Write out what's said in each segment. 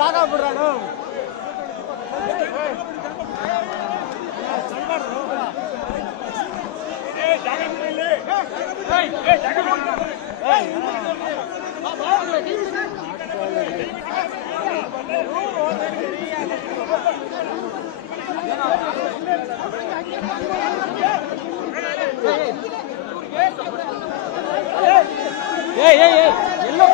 ಜಾಗ ಬಿಡ್ರಾಡು ಎಲ್ಲೋ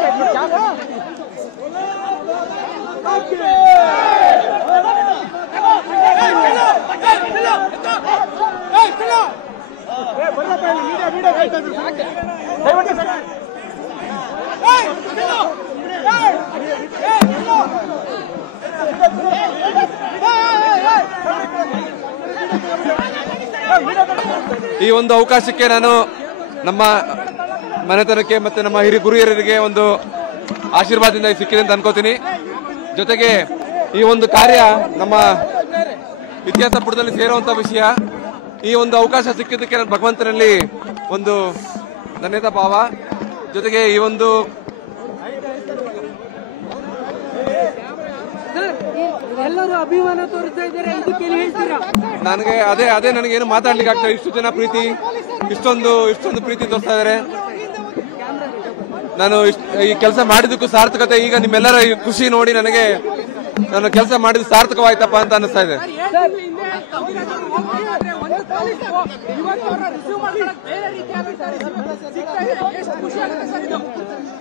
ಈ ಒಂದು ಅವಕಾಶಕ್ಕೆ ನಾನು ನಮ್ಮ ಮನೆತನಕ್ಕೆ ಮತ್ತೆ ನಮ್ಮ ಗುರುಹಿರಿಯರಿಗೆ ಒಂದು ಆಶೀರ್ವಾದದಿಂದ ಸಿಕ್ಕಿದೆ ಅಂತ ಅನ್ಕೋತೀನಿ. ಜೊತೆಗೆ ಈ ಒಂದು ಕಾರ್ಯ ನಮ್ಮ ಇತಿಹಾಸ ಪುಟದಲ್ಲಿ ಸೇರುವಂತ ವಿಷಯ. ಈ ಒಂದು ಅವಕಾಶ ಸಿಕ್ಕಿದ್ದಕ್ಕೆ ನಾನು ಭಗವಂತನಲ್ಲಿ ಒಂದು ಧನ್ಯತಾ ಭಾವ. ಜೊತೆಗೆ ಈ ಒಂದು ಎಲ್ಲರೂ ಅಭಿಮಾನ ತೋರಿಸ್ತಾ ಇದ್ದಾರೆ, ನನಗೆ ಅದೇ ನನಗೇನು ಮಾತಾಡ್ಲಿಕ್ಕೆ ಆಗ್ತದೆ. ಇಷ್ಟು ಜನ ಪ್ರೀತಿ, ಇಷ್ಟೊಂದು ಪ್ರೀತಿ ತೋರಿಸ್ತಾ ಇದ್ದಾರೆ. ನಾನು ಈ ಕೆಲಸ ಮಾಡಿದಕ್ಕೂ ಸಾರ್ಥಕತೆ. ಈಗ ನಿಮ್ಮೆಲ್ಲರ ಖುಷಿ ನೋಡಿ ನನಗೆ ನಾನು ಕೆಲಸ ಮಾಡಿದ ಸಾರ್ಥಕವಾಯ್ತಪ್ಪ ಅಂತ ಅನಿಸ್ತಾ ಇದೆ.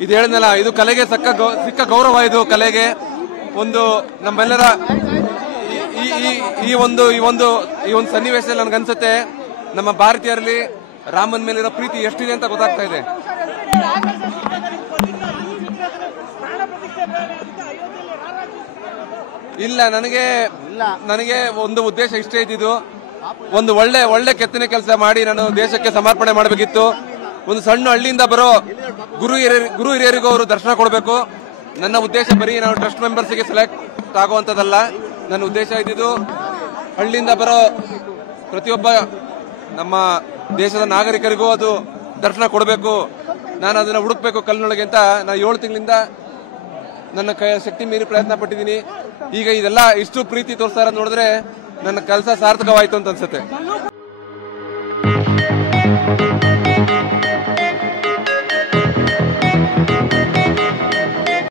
ಇದು ಹೇಳಿದ್ನಲ್ಲ, ಇದು ಕಲೆಗೆ ಸಿಕ್ಕ ಗೌರವ. ಇದು ಕಲೆಗೆ ಒಂದು ನಮ್ಮೆಲ್ಲರ ಈ ಒಂದು ಸನ್ನಿವೇಶದಲ್ಲಿ ನನ್ಗನ್ಸುತ್ತೆ ನಮ್ಮ ಭಾರತೀಯರಲ್ಲಿ ರಾಮನ ಮೇಲಿರೋ ಪ್ರೀತಿ ಎಷ್ಟಿದೆ ಅಂತ ಗೊತ್ತಾಗ್ತಾ ಇದೆ. ಇಲ್ಲ, ನನಗೆ ಒಂದು ಉದ್ದೇಶ ಇಷ್ಟೇ ಇದ್ದಿದ್ದು, ಒಂದು ಒಳ್ಳೆ ಕೆತ್ತನೆ ಕೆಲಸ ಮಾಡಿ ನಾನು ದೇಶಕ್ಕೆ ಸಮರ್ಪಣೆ ಮಾಡಬೇಕಿತ್ತು. ಒಂದು ಸಣ್ಣ ಹಳ್ಳಿಯಿಂದ ಬರೋ ಗುರು ಹಿರಿಯರಿಗೂ ಅವರು ದರ್ಶನ ಕೊಡಬೇಕು. ನನ್ನ ಉದ್ದೇಶ ಬರೀ ನಾನು ಟ್ರಸ್ಟ್ ಮೆಂಬರ್ಸ್ಗೆ ಸೆಲೆಕ್ಟ್ ಆಗುವಂತದಲ್ಲ. ನನ್ನ ಉದ್ದೇಶ ಇದ್ದಿದ್ದು ಹಳ್ಳಿಯಿಂದ ಬರೋ ಪ್ರತಿಯೊಬ್ಬ ನಮ್ಮ ದೇಶದ ನಾಗರಿಕರಿಗೂ ಅದು ದರ್ಶನ ಕೊಡಬೇಕು. ನಾನು ಅದನ್ನ ಹುಡುಕ್ಬೇಕು ಕಲ್ಲಿನೊಳಗೆ ಅಂತ ನಾನು 7 ತಿಂಗಳಿಂದ ನನ್ನ ಶಕ್ತಿ ಮೀರಿ ಪ್ರಯತ್ನ ಪಟ್ಟಿದ್ದೀನಿ. ಈಗ ಇದೆಲ್ಲ ಇಷ್ಟು ಪ್ರೀತಿ ತೋರಿಸ್ತಾ ಇರೋದು ನೋಡಿದ್ರೆ ನನ್ನ ಕೆಲಸ ಸಾರ್ಥಕವಾಯ್ತು ಅಂತ ಅನ್ಸುತ್ತೆ.